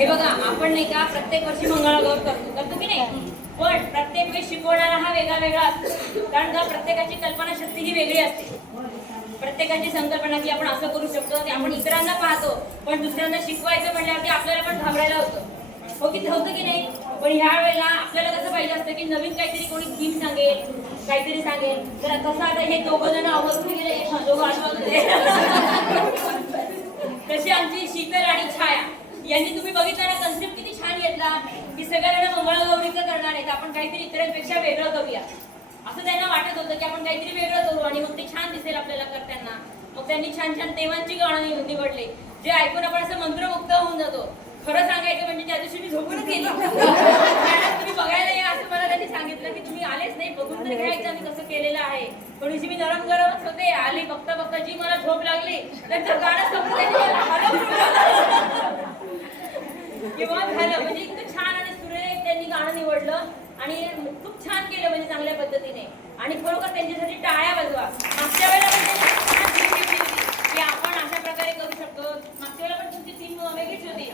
हे बघा, आपण नाही का प्रत्येक वर्षी मंगळागौर करतो की नाही, पण प्रत्येक वेळी शिकवणारा हा वेगळा वेगळा असतो. कारण का प्रत्येकाची कल्पनाशक्ती ही वेगळी असते. प्रत्येकाची संकल्पना की आपण असं करू शकतो, ते आपण इतरांना पाहतो, पण दुसऱ्यांना शिकवायचं म्हणल्यावरती आपल्याला पण घाबरायला होतं. हो की होतं की नाही. पण ह्या वेळेला आपल्याला कसं पाहिजे असतं की नवीन काहीतरी कोणी थीम सांगेल, काहीतरी सांगेल. तर कसं आता हे दोघं जण आवडून गेले, दोघं आठवत तशी आमची शीतल आणि छाया यांनी तुम्ही बघितलं ना, कन्सेप्ट किती छान घेतला की सगळ्यांना मंगळागौरीचं करणार आहेत, आपण काहीतरी इतरांपेक्षा वेगळं करूया असं त्यांना वाटत होतं की आपण काहीतरी वेगळं करू आणि मग ते छान दिसेल आपल्याला करताना. मग त्यांनी छान छान देवांची गाणं निवडले, जे ऐकून आपण असं मंत्रमुग्ध होऊन जातो. खरं सांगायचं म्हणजे त्या दिवशी मी झोपूनच गेली. तुम्ही बघायला या असं मला त्यांनी सांगितलं की तुम्ही आलेच नाही, बघून तरी घ्यायचं आम्ही कसं केलेलं आहे. पण मी नरम गरमच होते, आली बघता बघता जी मला झोप लागली त्याचं गाणं संपलं किंवा झालं. म्हणजे इतकं छान आणि सुरेख त्यांनी गाणं निवडलं आणि खूप छान केलं, म्हणजे चांगल्या पद्धतीने. आणि खरोखर त्यांच्यासाठी टाळ्या वाजवा. मागच्या वेळेला की आपण अशा प्रकारे करू शकतो. मागच्या वेळेला पण तुमची थीम वेगळीच होती.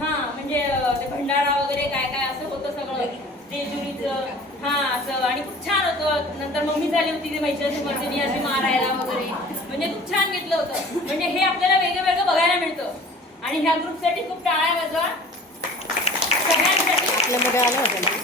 हा, म्हणजे ते भंडारा वगैरे काय काय असं होतं सगळं, जेजुरीचं. हा असं, आणि खूप छान होतं. नंतर मम्मी झाली होती ती मैत्रिणी अशी मारायला वगैरे, म्हणजे खूप छान घेतलं होतं. म्हणजे हे आपल्याला वेगळं वेगळं बघायला मिळतं. आणि ह्या ग्रुपसाठी खूप टाळ्या वाजवा सगळ्यांसाठी. आपल्यामध्ये आलं होतं.